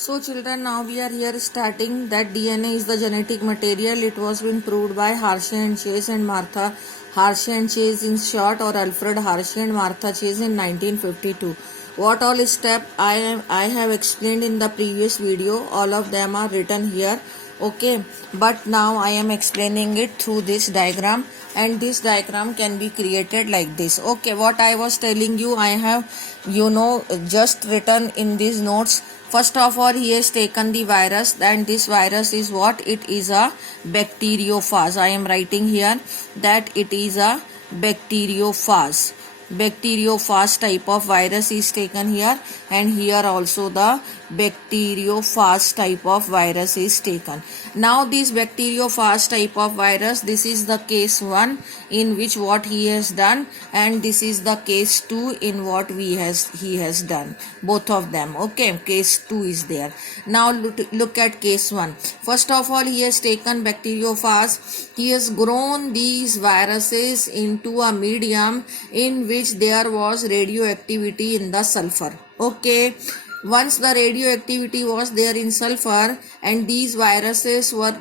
So children, now we are here starting that DNA is the genetic material. It was been proved by Hershey and Chase and Martha Hershey and Chase in short, or Alfred Hershey and Martha Chase in 1952. What all step I have explained in the previous video, all of them are written here. Okay, but now I am explaining it through this diagram, and this diagram can be created like this. Okay, what I was telling you, I have just written in these notes. First of all, he has taken the virus, and this virus is what? It is a bacteriophage. I am writing here that it is a bacteriophage. Bacteriophage type of virus is taken here, and here also the bacteriophage type of virus is taken. Now this bacteriophage type of virus, this is the case 1 in which what he has done, and this is the case 2 in what he has done, both of them. Okay, case 2 is there. Now look at case 1. First of all, he has taken bacteriophage. He has grown these viruses into a medium in which there was radioactivity in the sulfur. Okay, once the radioactivity was there in sulfur and these viruses were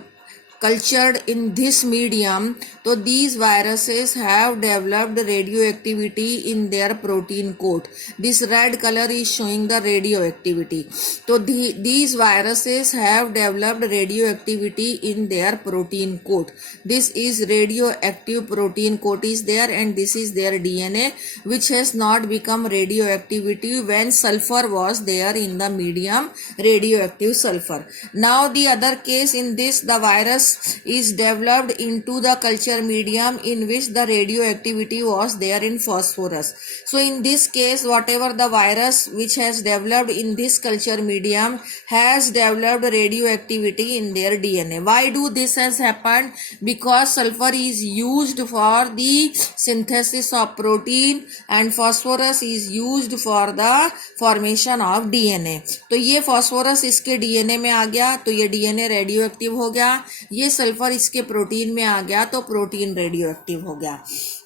cultured in this medium, so these viruses have developed radioactivity in their protein coat. This red color is showing the radioactivity. So these viruses have developed radioactivity in their protein coat. This is radioactive protein coat is there, and this is their DNA, which has not become radioactivity when sulfur was there in the medium, radioactive sulfur. Now the other case, in this the virus is developed into the culture medium in which the radioactivity was there in phosphorus. So in this case, whatever the virus which has developed in this culture medium has developed radioactivity in their DNA. Why do this has happened? Because sulfur is used for the synthesis of protein and phosphorus is used for the formation of DNA. तो ये phosphorus इसके DNA में आ गया तो ये DNA radioactive हो गया, ये सल्फर इसके प्रोटीन में आ गया तो प्रोटीन रेडियोएक्टिव हो गया.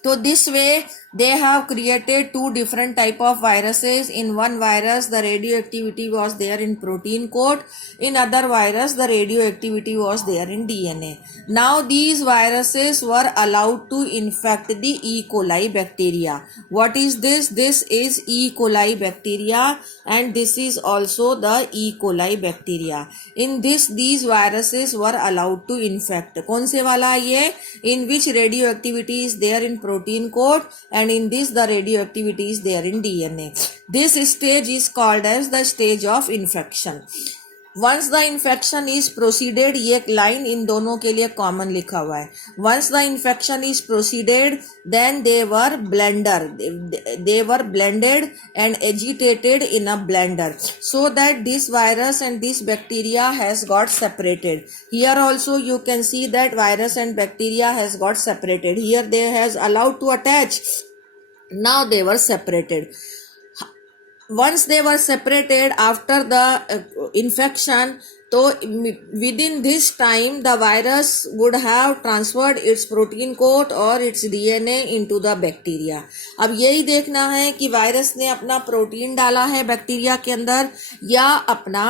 तो this way they have created two different type of viruses. In one virus the radioactivity was there in protein coat, in other virus the radioactivity was there in DNA. Now these viruses were allowed to infect the E. coli bacteria. What is this? This is E. coli bacteria, and this is also the E. coli bacteria. In this these viruses were allowed to infect. कौन से वाला ये? In which radioactivity is there in protein coat, and in this the radioactivity is there in DNA. This stage is called as the stage of infection. Once the infection is proceeded, ये एक line in दोनों के लिए common लिखा हुआ है. Once the infection is proceeded, then they were blended and agitated in a blender so that this virus and this bacteria has got separated. Here also you can see that virus and bacteria has got separated. Here they has allowed to attach. Now they were separated. Once they were separated after the infection, so within this time the virus would have transferred its protein coat or its DNA into the bacteria. अब यही देखना है कि virus ने अपना protein डाला है bacteria के अंदर या अपना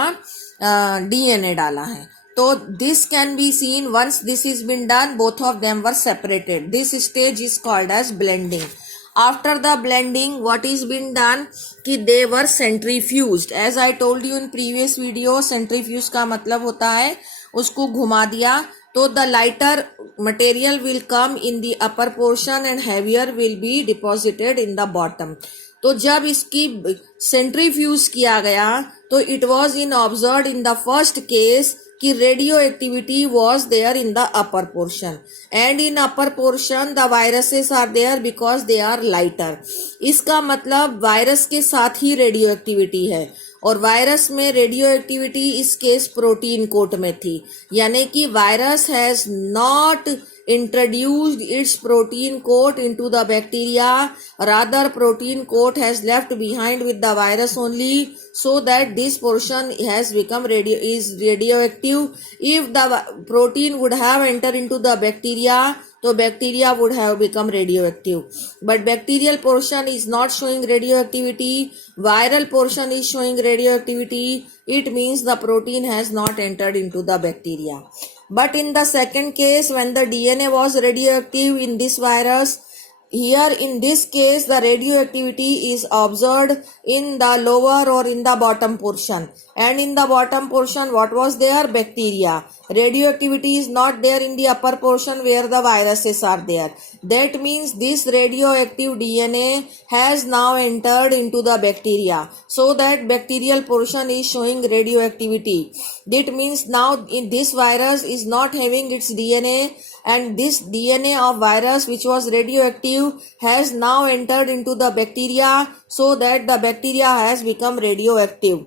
DNA डाला है. So this can be seen once this is been done, both of them were separated. This stage is called as blending. After the blending, what is been done कि they were centrifuged. As I told you in previous video, centrifuge का मतलब होता है उसको घुमा दिया तो the lighter material will come in the upper portion and heavier will be deposited in the bottom. तो जब इसकी centrifuge किया गया तो it was observed in the first case कि radioactivity was there in the upper portion, and in upper portion the viruses are there because they are lighter. इसका मतलब virus के साथ ही रेडियोएक्टिविटी है और वायरस में रेडियोएक्टिविटी इस केस प्रोटीन कोट में थी, यानी कि virus has not introduced its protein coat into the bacteria, rather protein coat has left behind with the virus only, so that this portion has become radioactive. If the protein would have entered into the bacteria, so bacteria would have become radioactive. But bacterial portion is not showing radioactivity, viral portion is showing radioactivity. It means the protein has not entered into the bacteria. But in the second case, when the DNA was radioactive in this virus, here in this case the radioactivity is observed in the lower or in the bottom portion, and in the bottom portion what was there? Bacteria. Radioactivity is not there in the upper portion where the viruses are there. That means this radioactive DNA has now entered into the bacteria, so that bacterial portion is showing radioactivity. That means now in this virus is not having its DNA, and this DNA of virus which was radioactive has now entered into the bacteria, so that the bacteria has become radioactive.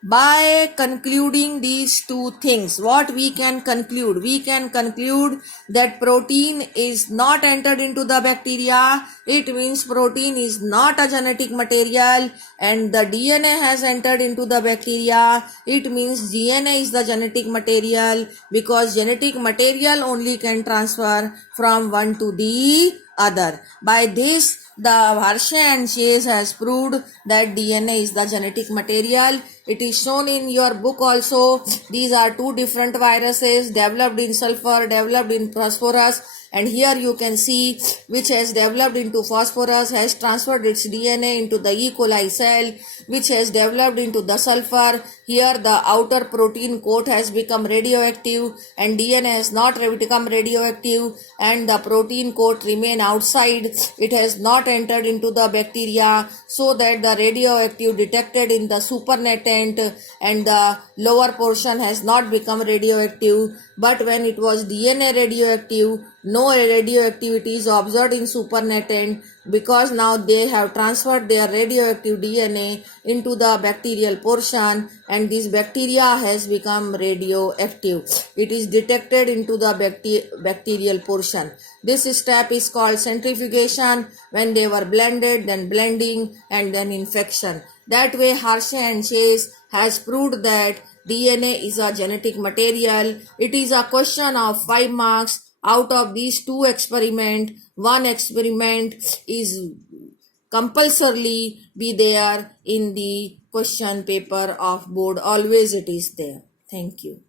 By concluding these two things, what we can conclude? We can conclude that protein is not entered into the bacteria. It means protein is not a genetic material, and the DNA has entered into the bacteria. It means DNA is the genetic material, because genetic material only can transfer from one to the other. By this, the Hershey and Chase has proved that DNA is the genetic material. It is shown in your book also. These are two different viruses developed in sulfur, developed in phosphorus, and here you can see which has developed into phosphorus has transferred its DNA into the E. coli cell, which has developed into the sulfur. Here the outer protein coat has become radioactive and DNA has not become radioactive, and the protein coat remain outside. It has not entered into the bacteria, so that the radioactive detected in the supernatant and the lower portion has not become radioactive. But when it was DNA radioactive, no radioactivity is observed in supernatant, because now they have transferred their radioactive DNA into the bacterial portion, and this bacteria has become radioactive. It is detected into the bacterial portion. This step is called centrifugation. When they were blended, then blending, and then infection. That way Hershey and Chase has proved that DNA is a genetic material. It is a question of 5 marks. Out of these two experiments, one experiment is compulsorily be there in the question paper of board. Always it is there. Thank you.